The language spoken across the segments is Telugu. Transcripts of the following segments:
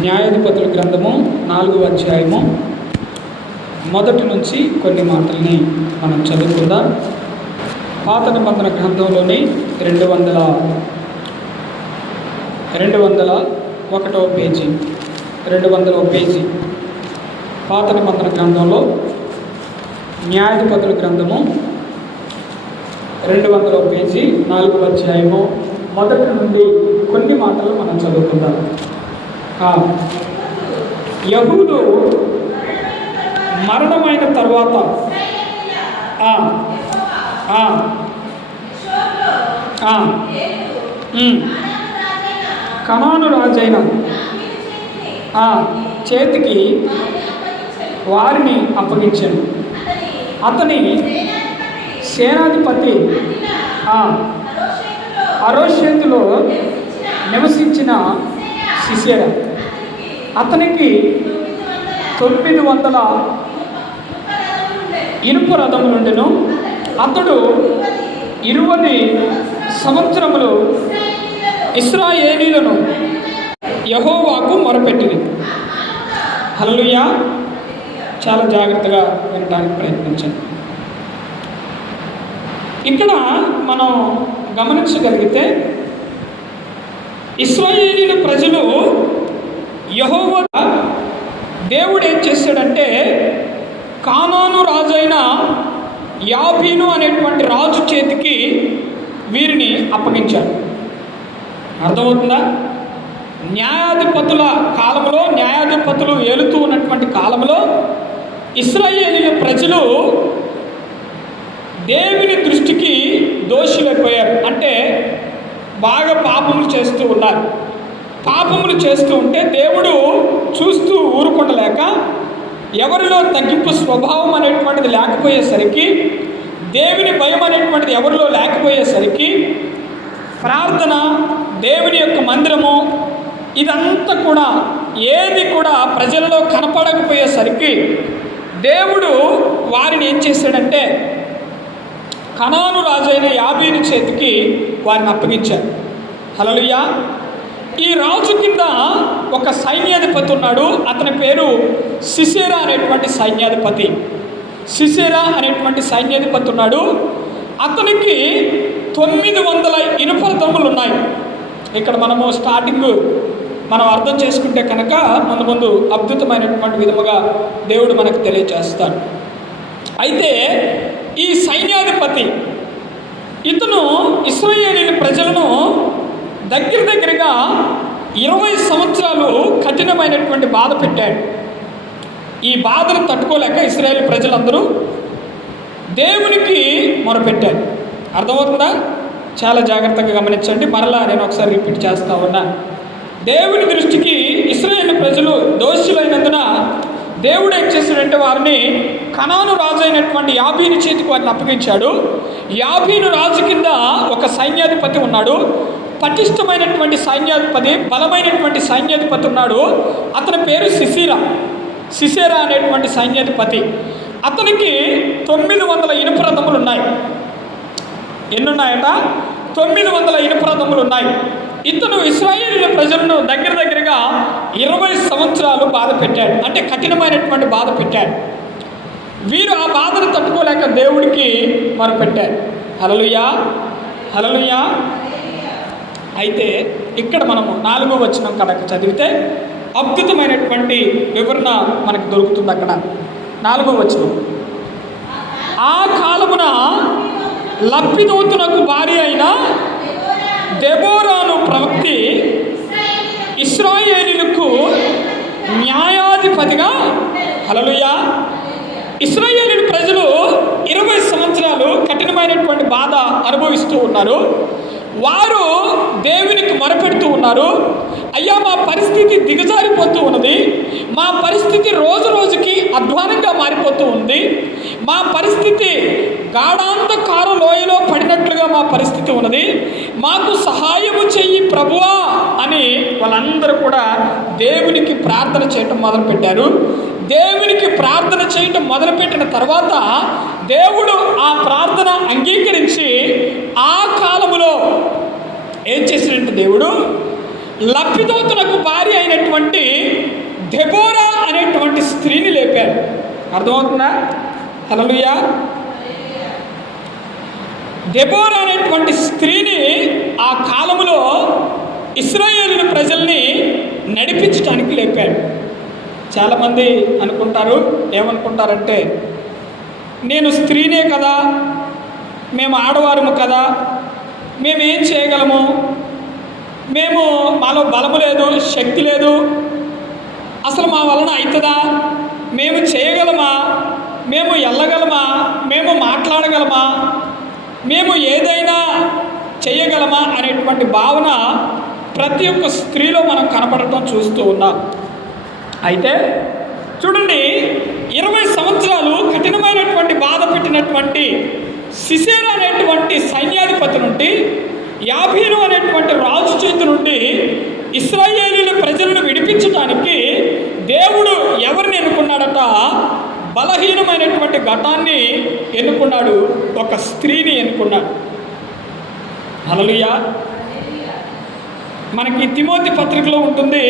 న్యాయాధిపతుల గ్రంథము నాలుగు అధ్యాయము. మొదటి నుంచి కొన్ని మాటల్ని మనం చదువుకుందాం. పాత నిబంధన గ్రంథంలోని రెండు వందల రెండు వందల ఒకటవ పేజీ రెండు వందల పేజీ పాత నిబంధన గ్రంథంలో న్యాయాధిపతుల గ్రంథము రెండు వందల పేజీ నాలుగు అధ్యాయము. మొదటి నుండి కొన్ని మాటలు మనం చదువుకుందాం. యహూదు మరణమైన తర్వాత ఆ, రాజైన చేతికి వారిని అప్పగించాడు. అతని సేనాధిపతి ఆ, అరోషేతులో నివసించిన శిశేర అతనికి తొమ్మిది వందల ఇనుప రథములుండెను అతడు ఇరువది సంవత్సరములు ఇస్రాయేలీలను యహోవాకు మొరపెట్టింది. హల్లుయా చాలా జాగ్రత్తగా వినడానికి ప్రయత్నించండి. ఇక్కడ మనం గమనించగలిగితే ఇస్రాయేలీల ప్రజలు యహోవ దేవుడు ఏం చేశాడంటే కానాను రాజైన యాబీను అనేటువంటి రాజు చేతికి వీరిని అప్పగించాడు. అర్థమవుతుందా? న్యాయాధిపతుల కాలంలో న్యాయాధిపతులు ఏలుతూ ఉన్నటువంటి కాలంలో ఇస్రాయేలీల ప్రజలు దేవుని దృష్టికి దోషులైపోయారు. అంటే బాగా పాపములు చేస్తూ ఉన్నారు. పాపములు చేస్తూ ఉంటే దేవుడు చూస్తూ ఊరుకుండలేక ఎవరిలో తగ్గింపు స్వభావం అనేటువంటిది లేకపోయేసరికి దేవుని భయం అనేటువంటిది ఎవరిలో లేకపోయేసరికి ప్రార్థన దేవుని యొక్క మందిరము ఇదంతా కూడా ఏది కూడా ప్రజలలో కనపడకపోయేసరికి దేవుడు వారిని ఏం చేశాడంటే కణాను రాజైన యాబీని చేతికి వారిని అప్పగించారు హలలుయా! ఈ రాజు కింద ఒక సైన్యాధిపతి ఉన్నాడు. అతని పేరు సిసేరా అనేటువంటి సైన్యాధిపతి. సిసేరా అనేటువంటి సైన్యాధిపతి ఉన్నాడు. అతనికి తొమ్మిది వందల ఇనుప దమ్ములు ఉన్నాయి. ఇక్కడ మనము స్టార్టింగ్ మనం అర్థం చేసుకుంటే కనుక ముందు ముందు అద్భుతమైనటువంటి విధముగా దేవుడు మనకు తెలియజేస్తాడు. అయితే ఈ సైన్యాధిపతి ఇతను ఇస్రాయేలీ ప్రజలను దగ్గర దగ్గరగా ఇరవై సంవత్సరాలు కఠినమైనటువంటి బాధ పెట్టాడు. ఈ బాధను తట్టుకోలేక ఇస్రాయేల్ ప్రజలందరూ దేవునికి మొరపెట్టారు. అర్థమవుతుందా? చాలా జాగ్రత్తగా గమనించండి. మరలా నేను ఒకసారి రిపీట్ చేస్తా ఉన్నా. దేవుని దృష్టికి ఇస్రాయేల్ ప్రజలు దోషులైనందున దేవుడు ఏం చేశాడంటే వారిని కణాను రాజు అయినటువంటి యాభీని చేతికి వారిని అప్పగించాడు. యాభీను రాజు కింద ఒక సైన్యాధిపతి ఉన్నాడు. పటిష్టమైనటువంటి సైన్యాధిపతి బలమైనటువంటి సైన్యాధిపతి ఉన్నాడు. అతని పేరు సిసిరా. సిసేరా అనేటువంటి సైన్యాధిపతి. అతనికి తొమ్మిది వందల ఇనుప్రథములు ఉన్నాయి. ఎన్నున్నాయట? తొమ్మిది వందల ఇనుప్రథములు ఉన్నాయి. ఇతను ఇస్రాయేలీల ప్రజలను దగ్గర దగ్గరగా ఇరవై సంవత్సరాలు బాధ పెట్టాడు. అంటే కఠినమైనటువంటి బాధ పెట్టాడు. వీరు ఆ బాధను తట్టుకోలేక దేవుడికి మొరపెట్టారు. హలలుయా హలలుయా అయితే ఇక్కడ మనము నాలుగో వచనం కనుక చదివితే అద్భుతమైనటువంటి వివరణ మనకు దొరుకుతుంది అక్కడ. నాలుగో వచనం. ఆ కాలమున లప్పిదోతునకు భార్య అయిన దెబోరాను ప్రవక్తి ఇస్రాయేలీలకు న్యాయాధిపతిగా హలలుయా ఇస్రాయేలీ ప్రజలు ఇరవై సంవత్సరాలు కఠినమైనటువంటి బాధ అనుభవిస్తూ ఉన్నారు. వారు దేవునికి మొరపెడుతూ ఉన్నారు. అయ్యా మా పరిస్థితి దిగజారిపోతూ ఉన్నది. మా పరిస్థితి రోజు రోజుకి అధ్వానంగా మారిపోతూ ఉంది. మా పరిస్థితి గాఢాంధకార లోయలో పడినట్లుగా మా పరిస్థితి ఉన్నది. మాకు సహాయము చెయ్యి ప్రభువా అని వాళ్ళందరూ కూడా దేవునికి ప్రార్థన చేయటం మొదలుపెట్టారు. దేవునికి ప్రార్థన చేయటం మొదలుపెట్టిన తర్వాత దేవుడు ఆ ప్రార్థన అంగీకరించి ఆ కాలములో ఏం చేసినట్టు దేవుడు లప్పిదోతులకు భార్య అయినటువంటి దెబోరా అనేటువంటి స్త్రీని లేపారు అర్థమవుతుందా? హలలుయా దెబోరా అనేటువంటి స్త్రీని ఆ కాలములో ఇస్రాయేలు ప్రజల్ని నడిపించడానికి లేపాడు. చాలామంది అనుకుంటారు ఏమనుకుంటారంటే నేను స్త్రీనే కదా మేము ఆడవారము కదా మేము ఏం చేయగలము? మేము మాలో బలము లేదు శక్తి లేదు. అసలు మా వలన అవుతుందా మేము చేయగలమా? మేము వెళ్ళగలమా మేము మాట్లాడగలమా? మేము ఏదైనా చేయగలమా? అనేటువంటి భావన ప్రతి ఒక్క స్త్రీలో మనం కనపడటం చూస్తూ ఉన్నాం. అయితే చూడండి ఇరవై సంవత్సరాలు కఠినమైన కఠినమైనటువంటి బాధ పెట్టినటువంటి సిసేర అనేటువంటి సైన్యాధిపతి నుండి యాభీరు అనేటువంటి రాజు చేతి నుండి ఇస్రాయేలీల ప్రజలను విడిపించడానికి దేవుడు ఎవరిని ఎన్నుకున్నాడట? బలహీనమైనటువంటి ఘటాన్ని ఎన్నుకున్నాడు. ఒక స్త్రీని ఎన్నుకున్నాడు. హల్లెలూయా. మనకి తిమోతి పత్రికలో ఉంటుంది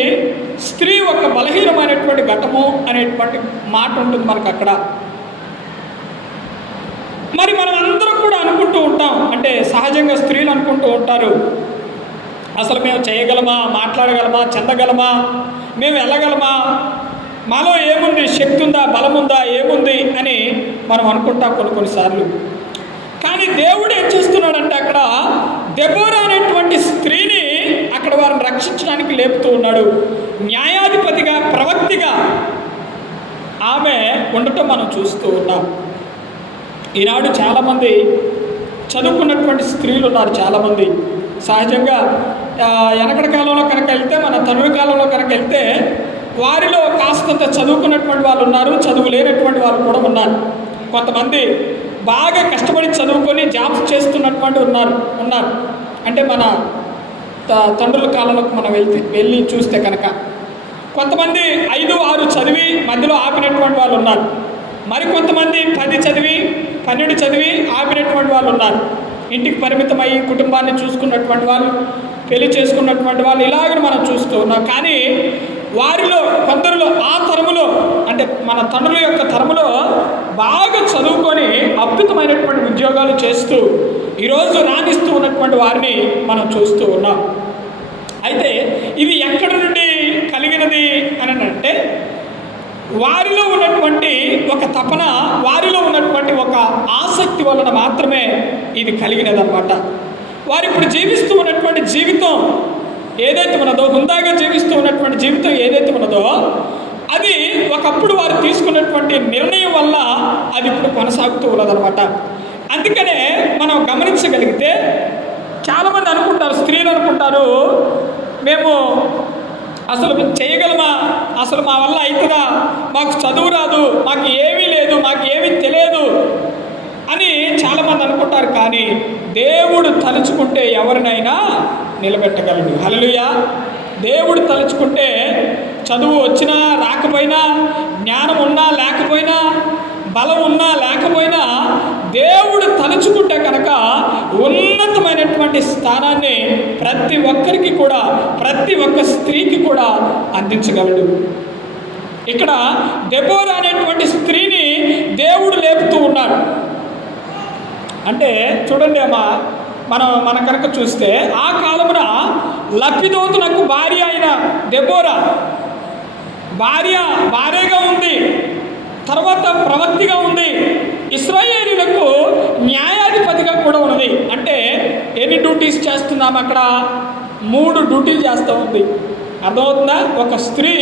స్త్రీ ఒక బలహీనమైనటువంటి ఘటము అనేటువంటి మాట ఉంటుంది మనకు అక్కడ మరి మనం అందరం కూడా అనుకుంటూ ఉంటాం. అంటే సహజంగా స్త్రీలు అనుకుంటూ ఉంటారు. అసలు మేము చేయగలమా? మాట్లాడగలమా? చెందగలమా? మేము వెళ్ళగలమా? మాలో ఏముంది? శక్తి ఉందా బలం ఉందా ఏముంది? అని మనం అనుకుంటాం కొన్ని కొన్నిసార్లు కానీ దేవుడు ఏం చేస్తున్నాడంటే అక్కడ దెబోరా అనేటువంటి స్త్రీని అక్కడ వారిని రక్షించడానికి లేపుతూ ఉన్నాడు. న్యాయాధిపతిగా ప్రవక్తిగా ఆమె ఉండటం మనం చూస్తూ ఉన్నాం. ఈనాడు చాలామంది చదువుకున్నటువంటి స్త్రీలు ఉన్నారు చాలామంది. సహజంగా వెనకటి కాలంలో కనుక వెళ్తే మన తరుణ కాలంలో కనుక వెళ్తే వారిలో కాస్తంత చదువుకున్నటువంటి వాళ్ళు ఉన్నారు చదువు లేనటువంటి వాళ్ళు కూడా ఉన్నారు. కొంతమంది బాగా కష్టపడి చదువుకొని జాబ్స్ చేస్తున్నటువంటి ఉన్నారు ఉన్నారు. అంటే మన త- తండ్రుల కాలంలోకి మనం వెళ్తే వెళ్ళి చూస్తే కనుక. కొంతమంది ఐదు ఆరు చదివి మధ్యలో ఆపినటువంటి వాళ్ళు ఉన్నారు. మరి కొంతమంది పది చదివి పన్నెండు చదివి ఆపినటువంటి వాళ్ళు ఉన్నారు. ఇంటికి పరిమితమై కుటుంబాన్ని చూసుకున్నటువంటి వాళ్ళు పెళ్ళి చేసుకున్నటువంటి వాళ్ళు ఇలాగే మనం చూస్తూ ఉన్నాం. కానీ వారిలో కొందరిలో ఆ తరములో అంటే మన తండ్రుల యొక్క తరములో బాగా చదువుకొని అద్భుతమైనటువంటి ఉద్యోగాలు చేస్తూ ఈరోజు రాణిస్తూ ఉన్నటువంటి వారిని మనం చూస్తూ ఉన్నాం. అయితే ఇది ఎక్కడి నుండి కలిగినది అని అంటే వారిలో ఉన్నటువంటి ఒక తపన వారిలో ఉన్నటువంటి ఒక ఆసక్తి వలన మాత్రమే ఇది కలిగినదనమాట వారు ఇప్పుడు జీవిస్తూ ఉన్నటువంటి జీవితం ఏదైతే ఉన్నదో హుందాగా జీవిస్తూ ఉన్నటువంటి జీవితం ఏదైతే ఉన్నదో అది ఒకప్పుడు వారు తీసుకున్నటువంటి నిర్ణయం వల్ల అది ఇప్పుడు కొనసాగుతూ ఉన్నదనమాట అందుకనే మనం గమనించగలిగితే చాలామంది అనుకుంటారు స్త్రీలు అనుకుంటారు మేము అసలు చేయగలమా? అసలు మా వల్ల అవుతుందా? మాకు చదువు రాదు మాకు ఏమీ లేదు మాకు ఏమీ తెలియదు అని చాలామంది అనుకుంటారు కానీ దేవుడు తలుచుకుంటే ఎవరినైనా నిలబెట్టగలడు. హలలుయా దేవుడు తలుచుకుంటే చదువు వచ్చినా రాకపోయినా జ్ఞానం ఉన్నా లేకపోయినా బలం ఉన్నా లేకపోయినా దేవుడు తలుచుకుంటే కనుక ఉన్నతమైనటువంటి స్థానాన్ని ప్రతి ఒక్కరికి కూడా ప్రతి ఒక్క స్త్రీకి కూడా అందించగలడు. ఇక్కడ దెబోరా అనేటువంటి స్త్రీని దేవుడు లేపుతూ ఉన్నాడు. అంటే చూడండి అమ్మా మనం మన కనుక చూస్తే ఆ కాలమున లప్పిదోతునకు భార్య అయిన దెబోరా భార్య భార్యగా ఉంది. తర్వాత ప్రవక్తిగా ఉంది. ఇస్రాయేలీలకు న్యాయాధిపతిగా కూడా ఉన్నది. అంటే ఎన్ని డ్యూటీస్ చేస్తున్నాం అక్కడ? మూడు డ్యూటీలు చేస్తూ ఉంది. అర్థమవుతుందా? ఒక స్త్రీ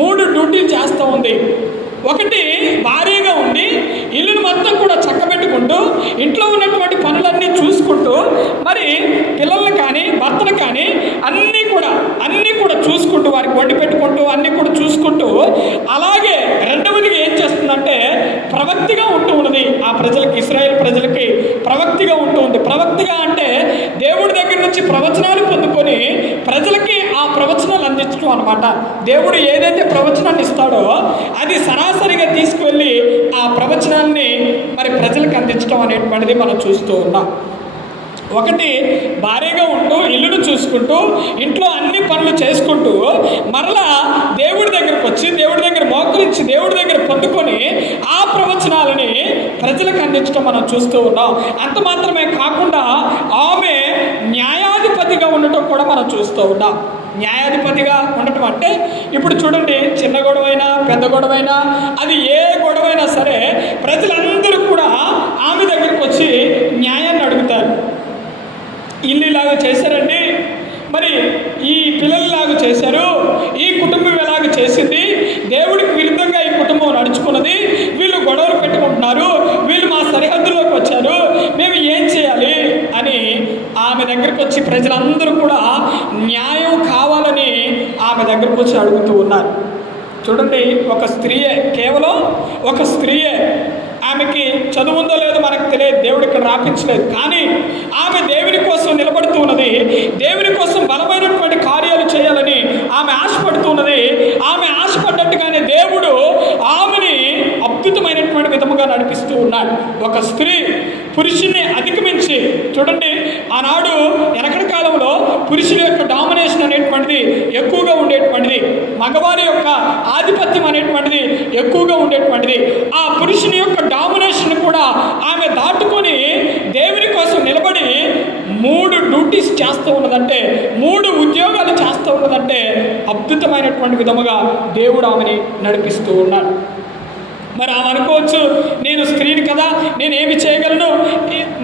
మూడు డ్యూటీలు చేస్తూ ఉంది. ఒకటి భారీగా ఉండి ఇల్లును మొత్తం కూడా చక్కబెట్టుకుంటూ ఇంట్లో ఉన్నటువంటి పనులన్నీ చూసుకుంటూ మరి పిల్లల్ని కానీ భర్తను కానీ అన్నీ కూడా అన్నీ కూడా చూసుకుంటూ వారికి వండి పెట్టుకుంటూ అన్నీ కూడా చూసుకుంటూ అలాగే రెండవది ప్రవక్తిగా ఉంటూ ఉన్నది. ఆ ప్రజలకి ఇస్రాయేల్ ప్రజలకి ప్రవక్తిగా ఉంటూ ఉంది. ప్రవక్తిగా అంటే దేవుడి దగ్గర నుంచి ప్రవచనాలు పొందుకొని ప్రజలకి ఆ ప్రవచనాలు అందించడం అనమాట దేవుడు ఏదైతే ప్రవచనాన్ని ఇస్తాడో అది సరాసరిగా తీసుకువెళ్ళి ఆ ప్రవచనాన్ని మరి ప్రజలకు అందించడం అనేటువంటిది మనం చూస్తూ ఉన్నాం. ఒకటి భారీగా ఉంటూ ఇల్లును చూసుకుంటూ ఇంట్లో అన్ని పనులు చేసుకుంటూ మరలా దేవుడి దగ్గరకు వచ్చి దేవుడి దగ్గర మోకరించి దేవుడి దగ్గర పొందుకొని ప్రవచనాలని ప్రజలకు అందించడం మనం చూస్తూ ఉన్నాం. అంత మాత్రమే కాకుండా ఆమె న్యాయాధిపతిగా ఉండటం కూడా మనం చూస్తూ ఉన్నాం. న్యాయాధిపతిగా ఉండటం అంటే ఇప్పుడు చూడండి చిన్న గొడవైనా పెద్ద గొడవైనా అది ఏ గొడవైనా సరే ప్రజలందరూ కూడా ఆమె దగ్గరకు వచ్చి న్యాయాన్ని అడుగుతారు. ఇల్లు ఇలాగ చేశారండి. మరి ఈ పిల్లలు ఇలాగ చేశారు. ఈ కుటుంబం ఇలాగ చేసింది? దేవుడికి విరుద్ధంగా ఈ కుటుంబం నడుచుకున్నది వీళ్ళు గొడవలు పెట్టుకుంటున్నారు వీళ్ళు మా సరిహద్దులోకి వచ్చారు మేము ఏం చేయాలి అని ఆమె దగ్గరకు వచ్చి ప్రజలందరూ కూడా న్యాయం కావాలని ఆమె దగ్గరకు వచ్చి అడుగుతూ ఉన్నారు. చూడండి ఒక స్త్రీయే కేవలం ఒక స్త్రీయే. ఆమెకి చదువు ఉందో లేదో మనకు తెలియదు దేవుడు ఇక్కడ రాపించలేదు. కానీ ఆమె దేవుని కోసం నిలబడుతూ ఉన్నది దేవుని కోసం బలమైనటువంటి కార్యాలు చేయాలని ఆమె ఆశపడుతూ ఉన్నది. ఆమె ఆశపడ్డట్టుగానే దేవుడు ఆమెని అద్భుతమైనటువంటి విధముగా నడిపిస్తూ ఉన్నాడు. ఒక స్త్రీ పురుషుణ్ణి అధిక చూడండి ఆనాడు వెనకటి కాలంలో పురుషుల యొక్క డామినేషన్ అనేటువంటిది ఎక్కువగా ఉండేటువంటిది. మగవారి యొక్క ఆధిపత్యం అనేటువంటిది ఎక్కువగా ఉండేటువంటిది. ఆ పురుషుని యొక్క డామినేషన్ కూడా ఆమె దాటుకొని దేవుని కోసం నిలబడి మూడు డ్యూటీస్ చేస్తూ ఉన్నదంటే మూడు ఉద్యోగాలు చేస్తూ ఉన్నదంటే అద్భుతమైనటువంటి విధముగా దేవుడు ఆమెని నడిపిస్తూ ఉన్నాడు. మరి ఆమె అనుకోవచ్చు నేను స్త్రీని కదా నేను ఏమి చేయగలను?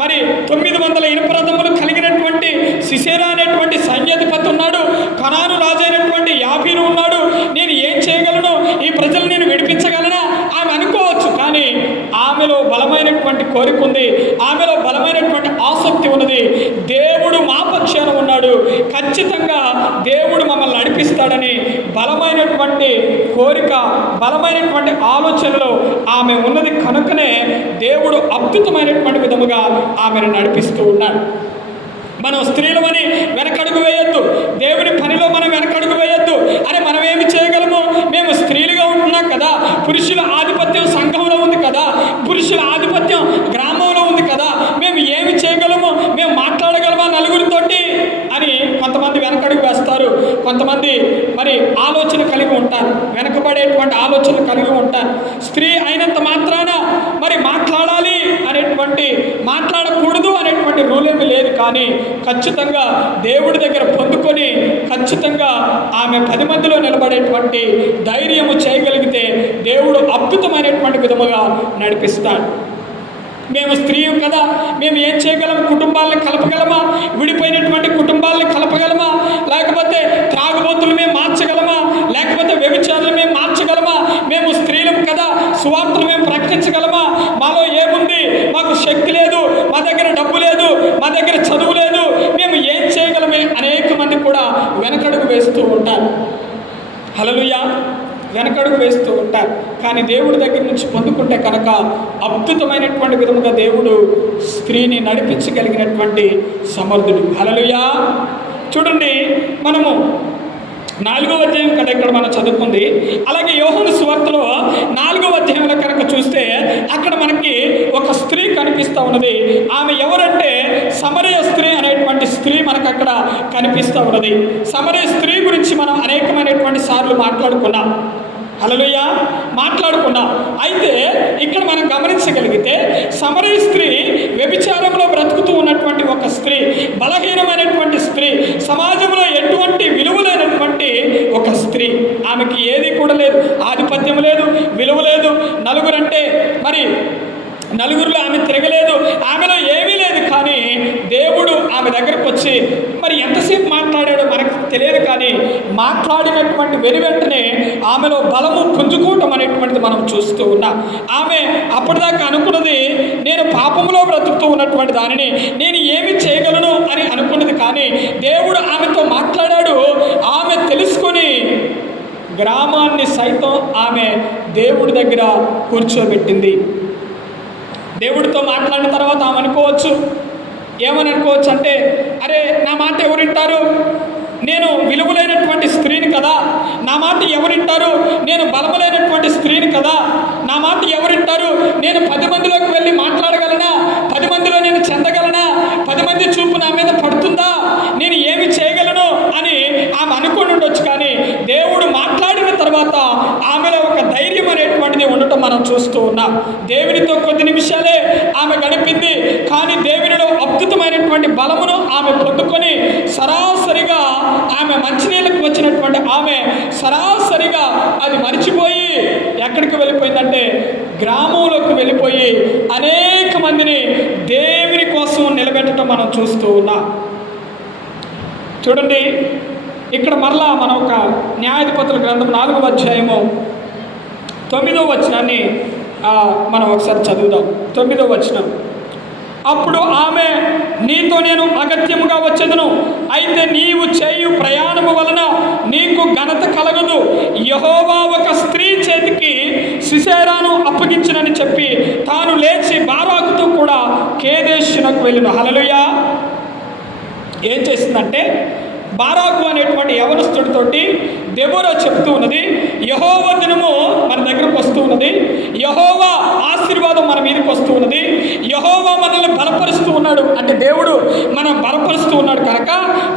మరి తొమ్మిది వందల ఇనుప రథములు కలిగినటువంటి సిసేరా అనేటువంటి సైన్యాధిపతి ఉన్నాడు కనాను రాజు అయినటువంటి యాభీను ఉన్నాడు నేను ఏం చేయగలను ఈ ప్రజలు నేను విడిపించగలనా ఆమె అనుకోవచ్చు కానీ ఆమెలో బలమైనటువంటి కోరిక ఉంది ఆమెలో బలమైనటువంటి ఆసక్తి ఉన్నది దేవుడు మా పక్షాన ఉన్నాడు ఖచ్చితంగా దేవుడు మమ్మల్ని నడిపిస్తాడని బలమైనటువంటి కోరిక బలమైనటువంటి ఆలోచనలో ఆమె ఉన్నది కనుకనే దేవుడు అద్భుతమైనటువంటి విధముగా ఆమెను నడిపిస్తూ ఉన్నాడు. మనం స్త్రీలమని వెనకడుగు వేయొద్దు. దేవుని పనిలో మనం వెనకడుగు వేయొద్దు. అని మనం ఏమి చేయగలము? మేము స్త్రీలుగా ఉంటున్నాం కదా. పురుషుల ఆధిపత్యం సంఘంలో ఉంది కదా. పురుషుల ఆధిపత్యం గ్రామంలో ఉంది కదా మేము ఏమి చేయగలము మేము మాట్లాడగలమా నలుగురితోటి అని కొంతమంది వెనకడుగు వేస్తారు కొంతమంది మరి ఆలోచన కలిగి ఉంటారు వెనకబడేటువంటి ఆలోచన కలిగి ఉంటారు స్త్రీ అయినంత మాత్రాన మరి మాట్లాడాలి అనేటువంటి మాట్లాడకూడదు అనేటువంటి రూల్ ఏమీ లేదు. కానీ ఖచ్చితంగా దేవుడి దగ్గర పొందుకొని ఖచ్చితంగా ఆమె పది మందిలో నిలబడేటువంటి ధైర్యము చేయగలిగితే దేవుడు అద్భుతమైనటువంటి విధముగా నడిపిస్తాడు. మేము స్త్రీ కదా మేము ఏం చేయగలం? కుటుంబాలను కలపగలమా? విడిపోయినటువంటి కుటుంబాలను కలపగలమా? లేకపోతే త్రాగుబోతులు మేము మార్చగలమా? లేకపోతే వ్యభిచారులు మేము మార్చగలమా? మేము స్త్రీలం కదా సువార్తలు మేము ప్రకటించగలమా మాలో ఏముంది మాకు శక్తి లేదు మా దగ్గర డబ్బు లేదు మా దగ్గర చదువు లేదు మేము ఏం చేయగలమే అనేక మంది కూడా వెనకడుగు వేస్తూ ఉంటారు. హలలుయా వెనకడుగు వేస్తూ ఉంటారు. కానీ దేవుడి దగ్గర నుంచి పొందుకుంటే కనుక అద్భుతమైనటువంటి విధముగా దేవుడు స్త్రీని నడిపించగలిగినటువంటి సమర్థుడు. హలలుయా చూడండి మనము నాలుగో అధ్యాయం కదా ఇక్కడ మనం చదువుకుంది. అలాగే యోహను సువార్తలో నాలుగో అధ్యాయంలో కనుక చూస్తే అక్కడ మనకి ఒక స్త్రీ కనిపిస్తూ ఉన్నది ఆమె ఎవరంటే సమరయ స్త్రీ అనేటువంటి స్త్రీ మనకు అక్కడ కనిపిస్తూ సమరయ స్త్రీ గురించి మనం అనేకమైనటువంటి సార్లు మాట్లాడుకున్నాం. హలలుయ మాట్లాడుకున్నాం. అయితే ఇక్కడ మనం గమనించగలిగితే సమరయ స్త్రీ వ్యభిచారంలో బ్రతుకుతూ ఉన్నటువంటి ఒక స్త్రీ బలహీనమైనటువంటి స్త్రీ సమాజంలో ఎటువంటి విలువలేనటువంటి ఒక స్త్రీ. ఆమెకి ఏది కూడా లేదు. ఆధిపత్యం లేదు విలువ లేదు. నలుగురంటే మరి నలుగురిలో ఆమె తిరగలేదు. ఆమెలో ఏమీ లేదు కానీ దేవుడు ఆమె దగ్గరకు వచ్చి మరి ఎంతసేపు మాట్లాడాడో మనకు తెలియదు కానీ మాట్లాడినటువంటి వెనువెంటనే ఆమెలో బలము పుంజుకోవటం అనేటువంటిది మనం చూస్తూ ఉన్నాం. ఆమె అప్పటిదాకా అనుకున్నది నేను పాపంలో బ్రతుకుతూ ఉన్నటువంటి దానిని నేను ఏమి చేయగలను అని అనుకున్నది కానీ దేవుడు ఆమెతో మాట్లాడాడు. ఆమె తెలుసుకొని గ్రామాన్ని సైతం ఆమె దేవుడి దగ్గర కూర్చోబెట్టింది. దేవుడితో మాట్లాడిన తర్వాత ఆమె అనుకోవచ్చు. ఏమని అనుకోవచ్చు అంటే అరే నా మాట ఎవరింటారు నేను విలువలైనటువంటి స్త్రీని కదా. నా మాట ఎవరింటారు? నేను బలములైనటువంటి స్త్రీని కదా. నా మాట ఎవరింటారు? నేను పది మందిలోకి వెళ్ళి మాట్లాడగలనా? పది మందిలో నేను చెందగలనా? పది మంది చూపు నా మీద పడుతుందా? నేను ఏమి చేయగలను అని ఆమె అనుకుని ఉండొచ్చు కానీ దేవుడు మాట్లాడిన తర్వాత ఆమెలో ఒక ధైర్యం అనేటువంటిది ఉండటం మనం చూస్తూ ఉన్నాం. దేవునితో కొద్ది నిమిషాలే ఆమె గడిపింది. కానీ దేవునిలో అద్భుతమైనటువంటి బలమును ఆమె పొందుకొని సరాసరి మంచినీళ్ళకు వచ్చినటువంటి ఆమె సరాసరిగా అది మర్చిపోయి ఎక్కడికి వెళ్ళిపోయిందంటే గ్రామంలోకి వెళ్ళిపోయి అనేక మందిని దేవుని కోసం నిలబెట్టడం మనం చూస్తూ ఉన్నాం. చూడండి ఇక్కడ మరలా మనం ఒక న్యాయాధిపతుల గ్రంథం నాలుగవ అధ్యాయము తొమ్మిదో వచనాన్ని మనం ఒకసారి చదువుదాం. తొమ్మిదో వచనం. అప్పుడు ఆమె నీతో నేను అగత్యముగా వచ్చేదను. అయితే నీవు చేయు ప్రయాణము వలన నీకు ఘనత కలగదు. యహోవా ఒక స్త్రీ చేతికి సిసేరాను అప్పగించినని చెప్పి తాను లేచి బారాకుతో కూడా కేదేశునకు వెళ్ళిన. హలలుయా ఏం చేసిందంటే బారాకు అనేటువంటి యవనస్తుడితోటి దెబోరా చెప్తూ ఉన్నది. యహోవ దినము మన దగ్గరకు వస్తూ ఉన్నది. యహోవా ఆశీర్వాదం మన మీదకి వస్తూ ఉన్నది. యహోవా మనల్ని బలపరుస్తూ ఉన్నాడు. అంటే దేవుడు మనం బలపరుస్తూ ఉన్నాడు కనుక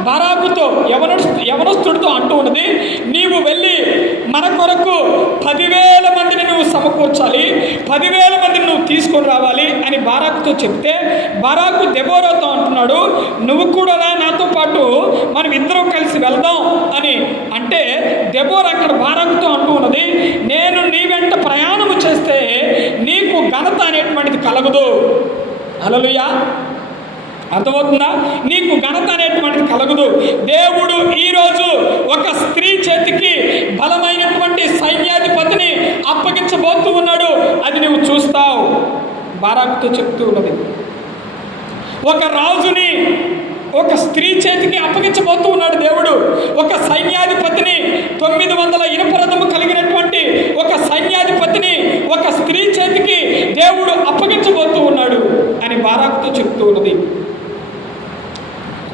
బరాకుతో యవన యవనస్తుడితో అంటూ ఉన్నది నీవు వెళ్ళి మన కొరకు పదివేల మందిని నువ్వు సమకూర్చాలి. పదివేల మందిని నువ్వు తీసుకొని రావాలి అని బారాకుతో చెప్తే బారాకు దెబోరాతో అంటున్నాడు నువ్వు కూడా నాతో పాటు మనం ఇద్దరం కలిసి వెళ్దాం అని. అంటే దెబోర్ అక్కడ అంటూ ఉన్నది నేను నీ వెంట ప్రయాణము చేస్తే నీకు ఘనత అనేటువంటిది కలగదు. అలలుయా అర్థమవుతుందా? నీకు ఘనత అనేటువంటిది కలగదు. దేవుడు ఈరోజు ఒక స్త్రీ చేతికి బలమైనటువంటి సైన్యాధిపతిని అప్పగించబోతూ ఉన్నాడు. అది నువ్వు చూస్తావు. బారాకుతో చెప్తూ ఉన్నది. ఒక రాజుని ఒక స్త్రీ చేతికి అప్పగించబోతూ ఉన్నాడు దేవుడు. ఒక సైన్యాధిపతిని తొమ్మిది వందల ఇనపరథము కలిగినటువంటి ఒక సైన్యాధిపతిని ఒక స్త్రీ చేతికి దేవుడు అప్పగించబోతూ ఉన్నాడు అని బారాకుతో చెప్తూ ఉన్నది.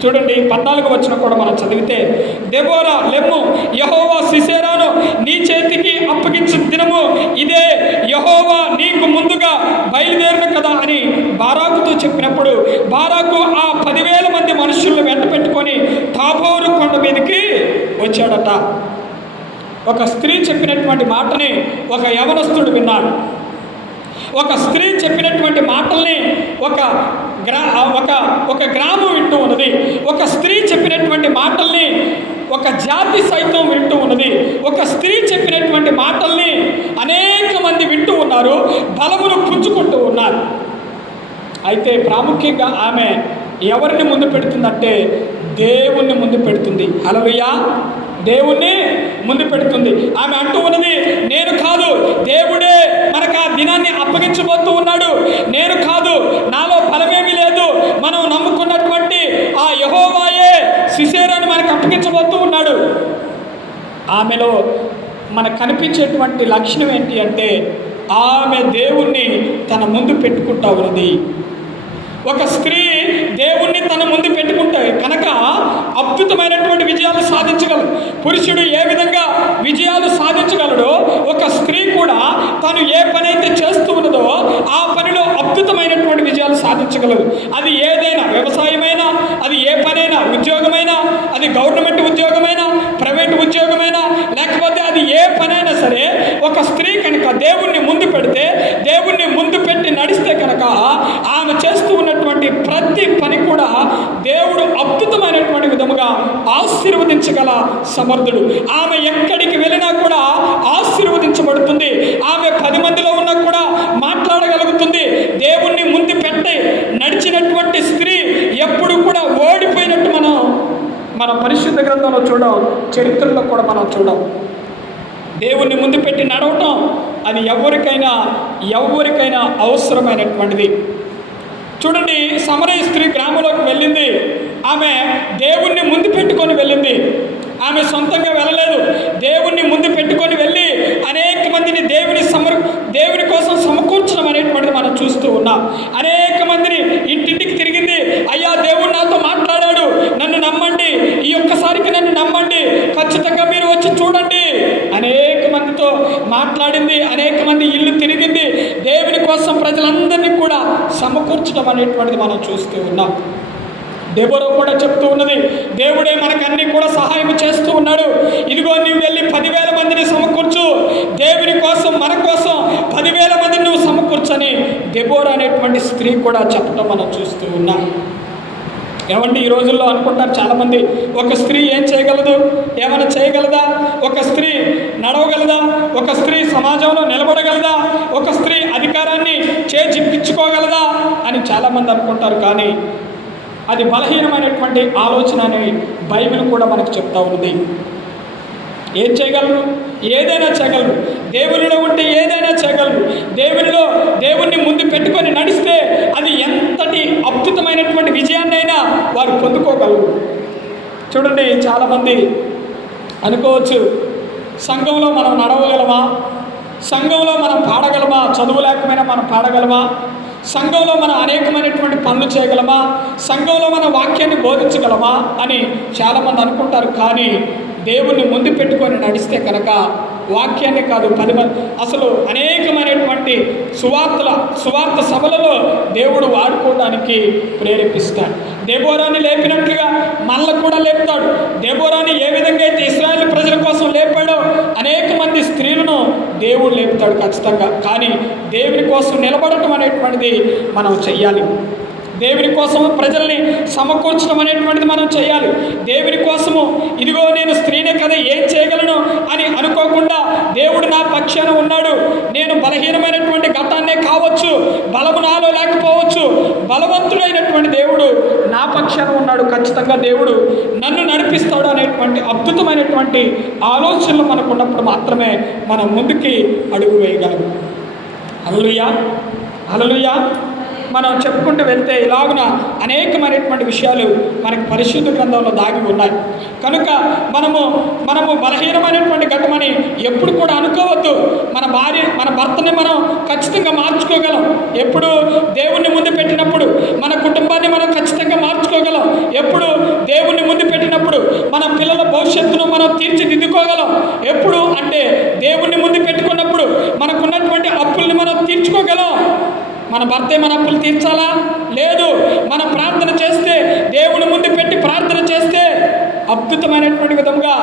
చూడండి పద్నాలుగు వచ్చిన కూడా మనం చదివితే దెబోరా లెమ్ము యహోవా సిసేరాను నీ చేతికి అప్పగించిన దినము ఇదే యహోవా నీకు ముందుగా బయలుదేరిన కదా అని బారాకుతో చెప్పినప్పుడు బారాకు ఆ పదివేల మంది మనుషులను వెంట పెట్టుకొని తాబోరు కొండ మీదకి వచ్చాడట. ఒక స్త్రీ చెప్పినటువంటి మాటని ఒక యవనస్తుడు విన్నాడు ఒక స్త్రీ చెప్పినటువంటి మాటల్ని ఒక గ్రా ఒక ఒక గ్రామం వింటూ ఉన్నది. ఒక స్త్రీ చెప్పినటువంటి మాటల్ని ఒక జాతి సైతం వింటూ ఉన్నది. ఒక స్త్రీ చెప్పినటువంటి మాటల్ని అనేక మంది వింటూ ఉన్నారు బలమును పుంజుకుంటూ ఉన్నారు. అయితే ప్రాముఖ్యంగా ఆమె ఎవరిని ముందు పెడుతుందంటే దేవుణ్ణి ముందు పెడుతుంది. హలలుయా దేవుణ్ణి ముందు పెడుతుంది. ఆమె అంటూ ఉన్నది నేను కాదు దేవుడే మనకు ఆ దినాన్ని అప్పగించబోతూ ఉన్నాడు. నేను కాదు నాలో బలమేమీ లేదు. మనం నమ్ముకున్నటువంటి ఆ యహోవాయే శిశేరాన్ని మనకు అప్పగించబోతూ ఉన్నాడు. ఆమెలో మనకు కనిపించేటువంటి లక్షణం ఏంటి అంటే ఆమె దేవుణ్ణి తన ముందు పెట్టుకుంటా ఉన్నది. ఒక స్త్రీ దేవుణ్ణి తన ముందు పెట్టుకుంటే కనుక అద్భుతమైన ఎటువంటి విజయాలు సాధించగలడు? పురుషుడు ఏ విధంగా విజయాలు సాధించగలడో ఒక స్త్రీ కూడా తను ఏ పని అయితే చేస్తూ ఉన్నదో ఆ పనిలో అద్భుతమైనటువంటి విజయాలు సాధించగలదు అది ఏదైనా వ్యవసాయమైనా అది ఏ పనైనా ఉద్యోగమైనా అది గవర్నమెంట్ ఉద్యోగమైనా ప్రైవేట్ ఉద్యోగమైనా లేకపోతే అది ఏ పనైనా సరే ఒక స్త్రీ కనుక దేవుణ్ణి ముందు పెడితే దేవుణ్ణి ముందు పెట్టి నడిస్తే కనుక ఆమె చేస్తూ ఉన్నటువంటి ప్రతి పని కూడా దేవుడు అద్భుతమైనటువంటి విధముగా ఆశీర్వదించగల సమర్థుడు. ఆమె ఎక్కడికి వెళ్ళినా కూడా ఆశీర్వదించబడుతుంది. ఆమె పది మందిలో ఉన్నా కూడా మాట్లాడగలుగుతుంది. దేవుణ్ణి ముందు పెట్టి నడిచినటువంటి స్త్రీ ఎప్పుడు కూడా ఓడిపోయినట్టు మనం మన పరిశుద్ధ గ్రంథంలో చూడం చరిత్రలో కూడా మనం చూడం దేవుణ్ణి ముందు పెట్టి నడవటం అది ఎవరికైనా ఎవరికైనా అవసరమైనటువంటిది. చూడండి సమరయ స్త్రీ గ్రామంలోకి వెళ్ళింది. ఆమె దేవుణ్ణి ముందు పెట్టుకొని వెళ్ళింది ఆమె సొంతంగా వెళ్ళలేదు. దేవుణ్ణి ముందు పెట్టుకొని వెళ్ళి అనేక మందిని దేవుని సమర్ దేవుని కోసం సమకూర్చడం అనేటువంటిది మనం చూస్తూ ఉన్నాం. అనేక మందిని ఇంటింటికి తిరిగింది అయ్యా దేవుడు నాతో మాట్లాడాడు నన్ను నమ్మండి ఈ ఒక్కసారికి నన్ను నమ్మండి ఖచ్చితంగా మీరు వచ్చి చూడండి. అనేక మందితో మాట్లాడింది అనేక మంది ఇల్లు తిరిగింది. దేవుని కోసం ప్రజలందరినీ కూడా సమకూర్చడం అనేటువంటిది మనం చూస్తూ ఉన్నాం. డెబోరో కూడా చెప్తూ ఉన్నది దేవుడే మనకు అన్ని కూడా సహాయం చేస్తూ ఉన్నాడు. ఇదిగో నువ్వు వెళ్ళి పదివేల మందిని సమకూర్చు. దేవుని కోసం మన కోసం పదివేల మందిని నువ్వు సమకూర్చని. డెబోర్ అనేటువంటి స్త్రీ కూడా చెప్పడం మనం చూస్తూ ఉన్నాం. ఏమంటే ఈ రోజుల్లో అనుకుంటారు చాలామంది ఒక స్త్రీ ఏం చేయగలదు? ఏమైనా చేయగలదా? ఒక స్త్రీ నడవగలదా? ఒక స్త్రీ సమాజంలో నిలబడగలదా? ఒక స్త్రీ అధికారాన్ని చేజిప్పించుకోగలదా? అని చాలామంది అనుకుంటారు. కానీ అది బలహీనమైనటువంటి ఆలోచన అని బైబిల్ కూడా మనకు చెప్తా ఉంది. ఏం చేయగలరు? ఏదైనా చేయగలరు. దేవునిలో ఉంటే ఏదైనా చేయగలరు. దేవునిలో దేవుణ్ణి ముందు పెట్టుకొని నడిస్తే అది ఎంతటి అద్భుతమైనటువంటి విజయాన్నైనా వారు పొందుకోగలరు. చూడండి చాలామంది అనుకోవచ్చు సంఘంలో మనం నడవగలమా? సంఘంలో మనం పాడగలమా? చదువు లేకపోయినా మనం పాడగలమా? సంఘంలో మనం అనేకమైనటువంటి పనులు చేయగలమా? సంఘంలో మన వాక్యాన్ని బోధించగలమా? అని చాలామంది అనుకుంటారు. కానీ దేవుణ్ణి ముందు పెట్టుకొని నడిస్తే కనుక వాక్యాన్ని కాదు పది మంది అసలు అనేకమైనటువంటి సువార్తల సువార్త సభలలో దేవుడు వాడుకోవడానికి ప్రేరేపిస్తాడు. దేబోరాని లేపినట్లుగా మనల్ని కూడా లేపుతాడు. దేబోరాని ఏ విధంగా అయితే ఇస్రాయల్ ప్రజల కోసం లేపాడో అనేక మంది స్త్రీలను దేవుడు లేపుతాడు ఖచ్చితంగా. కానీ దేవుని కోసం నిలబడటం అనేటువంటిది మనం చెయ్యాలి. దేవుని కోసం ప్రజల్ని సమకూర్చడం అనేటువంటిది మనం చేయాలి దేవుని కోసము ఇదిగో నేను స్త్రీనే కదా ఏం చేయగలను అని అనుకోకుండా దేవుడు నా పక్షాన ఉన్నాడు. నేను బలహీనమైనటువంటి గతాన్నే కావచ్చు బలము నాలో లేకపోవచ్చు బలవంతుడైనటువంటి దేవుడు ఉన్నాడు ఖచ్చితంగా దేవుడు. నన్ను నడిపిస్తాడు అనేటువంటి అద్భుతమైనటువంటి ఆలోచనలు మనకు ఉన్నప్పుడు మాత్రమే మనం ముందుకి అడుగు వేయగలం అలలుయా అలలుయా మనం చెప్పుకుంటూ వెళ్తే ఇలాగున అనేకమైనటువంటి విషయాలు మనకి పరిశుద్ధ గ్రంథంలో దాగి ఉన్నాయి. కనుక మనము మనము బలహీనమైనటువంటి ఘటమని ఎప్పుడు కూడా అనుకోవద్దు. మన భార్య మన భర్తని మనం ఖచ్చితంగా మార్చుకోగలం. ఎప్పుడు దేవుణ్ణి ముందు పెట్టినప్పుడు మన కుటుంబాన్ని మనం ఖచ్చితంగా తీర్చుకోగలం. ఎప్పుడు దేవుణ్ణి ముందు పెట్టినప్పుడు మన పిల్లల భవిష్యత్తును మనం తీర్చిదిద్దుకోగలం. ఎప్పుడు అంటే దేవుణ్ణి ముందు పెట్టుకున్నప్పుడు మనకున్నటువంటి అప్పుల్ని మనం తీర్చుకోగలం. మన భర్తే మన అప్పులు తీర్చాలా? లేదు. మనం ప్రార్థన చేస్తే దేవుని ముందు పెట్టి ప్రార్థన చేస్తే అద్భుతమైనటువంటి విధంగా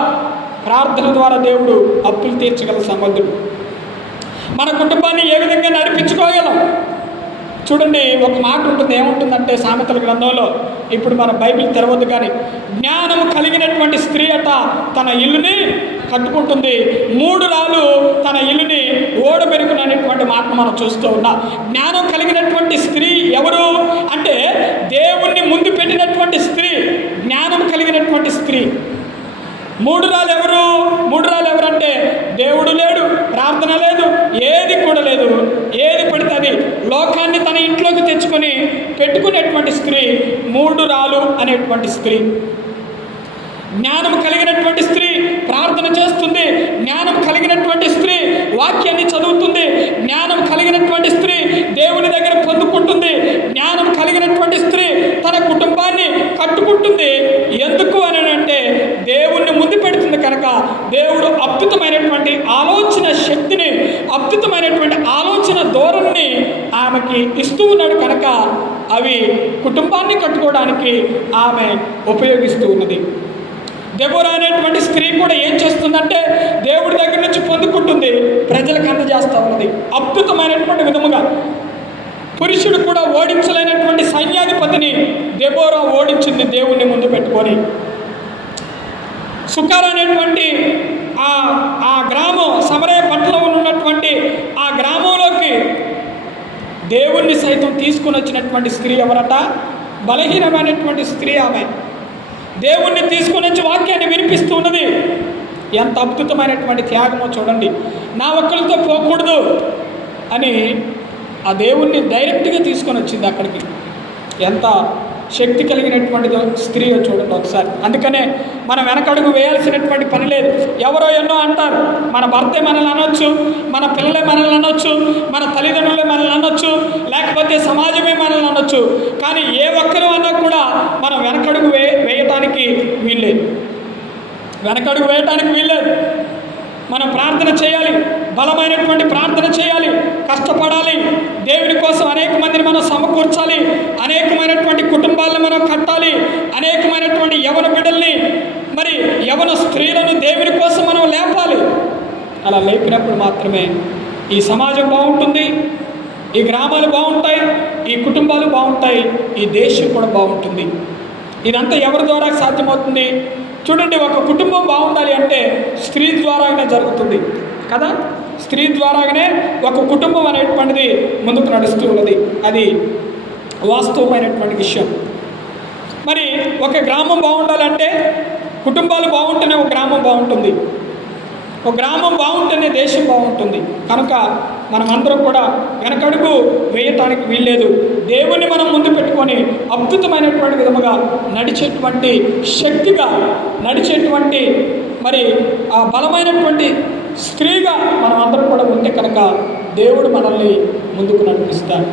ప్రార్థన ద్వారా దేవుడు అప్పులు తీర్చగల సమర్థుడు మన కుటుంబాన్ని ఏ విధంగా నడిపించుకోగలం? చూడండి ఒక మాట ఉంటుంది. ఏముంటుందంటే సామెతల గ్రంథంలో ఇప్పుడు మన బైబిల్ తెరవద్దు కానీ జ్ఞానం కలిగినటువంటి స్త్రీ అట తన ఇల్లుని కట్టుకుంటుంది. మూడు రాళ్ళు తన ఇల్లుని ఓడబెరుకుననేటువంటి మాట మనం చూస్తూ ఉన్నాం. జ్ఞానం కలిగినటువంటి స్త్రీ ఎవరు? అంటే దేవుణ్ణి ముందు పెట్టినటువంటి స్త్రీ జ్ఞానం కలిగినటువంటి స్త్రీ. మూడు రాళ్ళు ఎవరు మూడు రాళ్ళు ఎవరంటే దేవుడు లేడు ప్రార్థన లేదు ఏది కూడా లేదు. ఏది పడితే అది లోకాన్ని తన ఇంట్లోకి తెచ్చుకొని పెట్టుకునేటువంటి స్త్రీ మూడు రాలు అనేటువంటి స్త్రీ. జ్ఞానం కలిగినటువంటి స్త్రీ ప్రార్థన చేస్తుంది జ్ఞానం కలిగినటువంటి స్త్రీ వాక్యాన్ని చదువుతుంది జ్ఞానం కలిగినటువంటి స్త్రీ దేవుని దగ్గర పొందుకుంటుంది జ్ఞానం కలిగినటువంటి స్త్రీ తన కుటుంబాన్ని కట్టుకుంటుంది. ఎందుకు అని అంటే దేవుణ్ణి ముందు పెడుతుంది కనుక దేవుడు అద్భుతమైనటువంటి ఆలోచన శక్తిని అద్భుతమైనటువంటి ఆలోచన ధోరణిని ఆమెకి ఇస్తూ ఉన్నాడు కనుక అవి కుటుంబాన్ని ఆమె ఉపయోగిస్తూ ఉన్నది. దెబోరా అనేటువంటి స్త్రీ కూడా ఏం చేస్తుందంటే దేవుడి దగ్గర నుంచి పొందుకుంటుంది ప్రజలకు అందజేస్తూ ఉన్నది. అద్భుతమైనటువంటి విధముగా. పురుషుడు కూడా ఓడించలేనటువంటి సైన్యాధిపతిని దెబోరా ఓడించింది దేవుణ్ణి ముందు పెట్టుకొని. సుకార్ అనేటువంటి ఆ ఆ గ్రామం సమరయ పట్టణంలో ఉన్నటువంటి ఆ గ్రామంలోకి దేవుణ్ణి సైతం తీసుకుని వచ్చినటువంటి స్త్రీ ఎవరట? బలహీనమైనటువంటి స్త్రీ ఆమె. దేవుణ్ణి తీసుకుని వచ్చి వాక్యాన్ని వినిపిస్తూ ఉన్నది. ఎంత అద్భుతమైనటువంటి త్యాగమో చూడండి. నా ఒక్కరితో పోకూడదు అని ఆ దేవుణ్ణి డైరెక్ట్గా తీసుకొని వచ్చింది అక్కడికి. ఎంత శక్తి కలిగినటువంటిదో స్త్రీయో చూడండి ఒకసారి. అందుకనే మనం వెనకడుగు వేయాల్సినటువంటి పని లేదు. ఎవరో ఎన్నో అంటారు మన భర్తే మనల్ని అనొచ్చు మన పిల్లలే మనల్ని అనొచ్చు మన తల్లిదండ్రులే మనల్ని అనొచ్చు లేకపోతే సమాజమే మనల్ని అనొచ్చు. కానీ ఏ ఒక్కరు అన్నా కూడా మనం వెనకడుగు వే వేయటానికి వీల్లేదు. వెనకడుగు వేయటానికి వీల్లేదు. మనం ప్రార్థన చేయాలి బలమైనటువంటి ప్రార్థన చేయాలి కష్టపడాలి దేవుని కోసం అనేక మందిని మనం సమకూర్చాలి అనేకమైనటువంటి కుటుంబాలను మనం కట్టాలి అనేకమైనటువంటి యవన బిడ్డల్ని యవన స్త్రీలను దేవుని కోసం మనం లేపాలి. అలా లేపినప్పుడు మాత్రమే ఈ సమాజం బాగుంటుంది ఈ గ్రామాలు బాగుంటాయి ఈ కుటుంబాలు బాగుంటాయి ఈ దేశం కూడా బాగుంటుంది. ఇదంతా ఎవరి ద్వారా సాధ్యమవుతుంది? చూడండి ఒక కుటుంబం బాగుండాలి అంటే స్త్రీ ద్వారానే జరుగుతుంది కదా? స్త్రీ ద్వారానే ఒక కుటుంబం అనేటువంటిది ముందుకు నడుస్తూ ఉన్నది. అది వాస్తవమైనటువంటి విషయం. మరి ఒక గ్రామం బాగుండాలంటే కుటుంబాలు బాగుంటేనే ఒక గ్రామం బాగుంటుంది. ఒక గ్రామం బాగుంటేనే దేశం బాగుంటుంది. కనుక మనం అందరం కూడా వెనకడుగు వేయటానికి వీల్లేదు. దేవుణ్ణి మనం ముందు పెట్టుకొని అద్భుతమైనటువంటి విధముగా నడిచేటువంటి శక్తిగా నడిచేటువంటి మరి ఆ బలమైనటువంటి స్త్రీగా మనం అందరం కూడా ఉంటే కనుక దేవుడు మనల్ని ముందుకు నడిపిస్తాడు.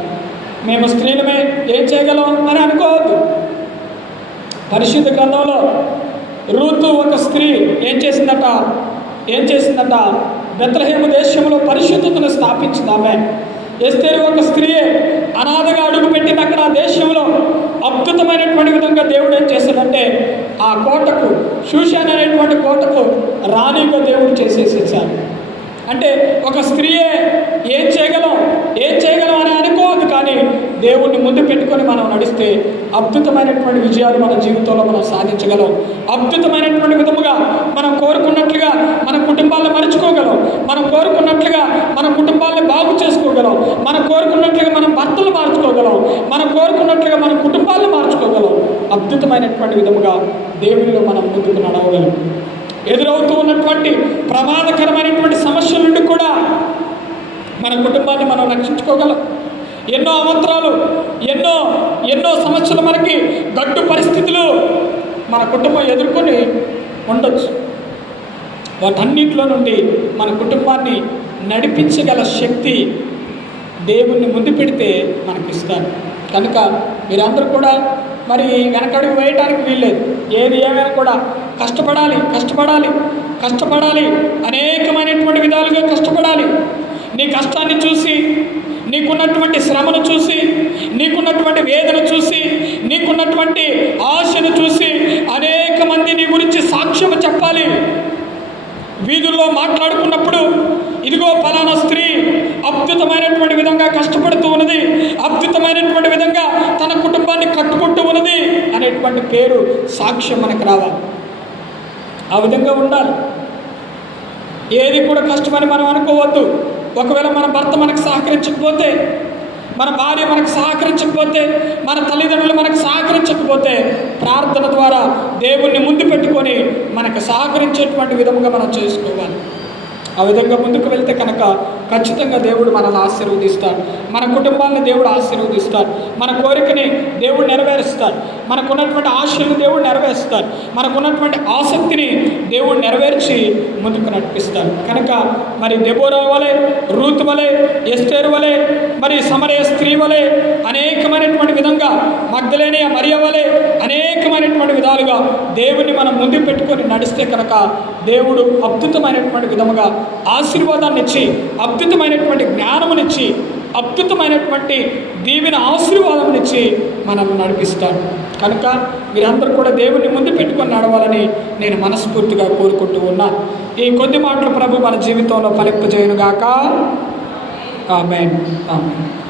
మేము స్త్రీలమే ఏం చేయగలం అని అనుకోవద్దు. పరిశుద్ధ గ్రంథంలో రూతు ఒక స్త్రీ ఏం చేసిందట? ఏం చేసిందట? బెత్లహేము దేశంలో పరిశుద్ధతను స్థాపించిందామె ఎస్తేరు ఒక స్త్రీయే అనాథగా అడుగుపెట్టిన అక్కడ ఆ దేశంలో. అద్భుతమైనటువంటి విధంగా దేవుడు ఏం చేశాడంటే ఆ కోటకు షూషాన్ అనేటువంటి కోటకు రాణిగా దేవుడు చేసేసేసాడు అంటే ఒక స్త్రీయే ఏం చేయగలం? ఏం చేయగలం? దేవుణ్ణి ముందు పెట్టుకొని మనం నడిస్తే అద్భుతమైనటువంటి విజయాలు మన జీవితంలో మనం సాధించగలం. అద్భుతమైనటువంటి విధముగా మనం కోరుకున్నట్లుగా మన కుటుంబాలను మరుచుకోగలం. మనం కోరుకున్నట్లుగా మన కుటుంబాలను బాగు చేసుకోగలం. మనం కోరుకున్నట్లుగా మనం భర్తలు మార్చుకోగలం. మనం కోరుకున్నట్లుగా మన కుటుంబాలను మార్చుకోగలం. అద్భుతమైనటువంటి విధముగా దేవుళ్ళు మనం ముందుకు నడవగలం. ఎదురవుతూ ఉన్నటువంటి ప్రమాదకరమైనటువంటి సమస్యల నుండి కూడా మన కుటుంబాన్ని మనం రక్షించుకోగలం. ఎన్నో అవంతరాలు ఎన్నో ఎన్నో సమస్యలు మనకి గడ్డు పరిస్థితులు మన కుటుంబం ఎదుర్కొని ఉండొచ్చు. వాటన్నింటిలో నుండి మన కుటుంబాన్ని నడిపించగల శక్తి దేవుణ్ణి ముందు పెడితే మనకి ఇస్తారు కనుక మీరందరూ కూడా మరి వెనకడుగు వేయటానికి వీల్లేదు. ఏది ఏమైనా కూడా కష్టపడాలి కష్టపడాలి కష్టపడాలి అనేకమైనటువంటి విధాలుగా కష్టపడాలి. నీ కష్టాన్ని చూసి నీకున్నటువంటి శ్రమను చూసి నీకున్నటువంటి వేదన చూసి నీకున్నటువంటి ఆశను చూసి అనేక మంది నీ గురించి సాక్ష్యము చెప్పాలి. వీధుల్లో మాట్లాడుకున్నప్పుడు ఇదిగో ఫలానా స్త్రీ అద్భుతమైనటువంటి విధంగా కష్టపడుతూ ఉన్నది అద్భుతమైనటువంటి విధంగా తన కుటుంబాన్ని కట్టుకుంటూ ఉన్నది అనేటువంటి పేరు సాక్ష్యం మనకు రావాలి. ఆ విధంగా ఉండాలి. ఏది కూడా కష్టమని మనం అనుకోవద్దు. ఒకవేళ మన భర్త మనకు సహకరించకపోతే మన భార్య మనకు సహకరించకపోతే మన తల్లిదండ్రులు మనకు సహకరించకపోతే ప్రార్థన ద్వారా దేవుణ్ణి ముందు పెట్టుకొని మనకు సహకరించేటువంటి విధముగా మనం చేసుకోవాలి. ఆ విధంగా ముందుకు వెళ్తే కనుక ఖచ్చితంగా దేవుడు మనల్ని ఆశీర్వదిస్తాడు. మన కుటుంబాలను దేవుడు ఆశీర్వదిస్తాడు. మన కోరికని దేవుడు నెరవేరుస్తాడు. మనకున్నటువంటి ఆశలను దేవుడు నెరవేరుస్తాడు. మనకున్నటువంటి ఆసక్తిని దేవుడు నెరవేర్చి ముందుకు నడిపిస్తాడు. కనుక మరి దెబోరా వలె రూత్ వలె ఎస్టేర్ వలె మరి సమరయ స్త్రీ వలె అనేకమైనటువంటి విధంగా మగ్ధలేని మరియ వలె అనేకమైనటువంటి విధాలుగా దేవుణ్ణి మనం ముందు పెట్టుకొని నడిస్తే కనుక దేవుడు అద్భుతమైనటువంటి విధముగా ఆశీర్వాదాన్ని ఇచ్చి అద్భుతమైనటువంటి జ్ఞానమునిచ్చి అద్భుతమైనటువంటి దీవెన ఆశీర్వాదమునిచ్చి మనల్ని నడిపిస్తాడు కనుక మీరందరూ కూడా దేవుణ్ణి ముందు పెట్టుకొని నడవాలని నేను మనస్ఫూర్తిగా కోరుకుంటూ ఉన్నా. ఈ కొద్ది మాటలు ప్రభు మన జీవితంలో ఫలింపజేయనుగాక. ఆమెన్. ఆమెన్.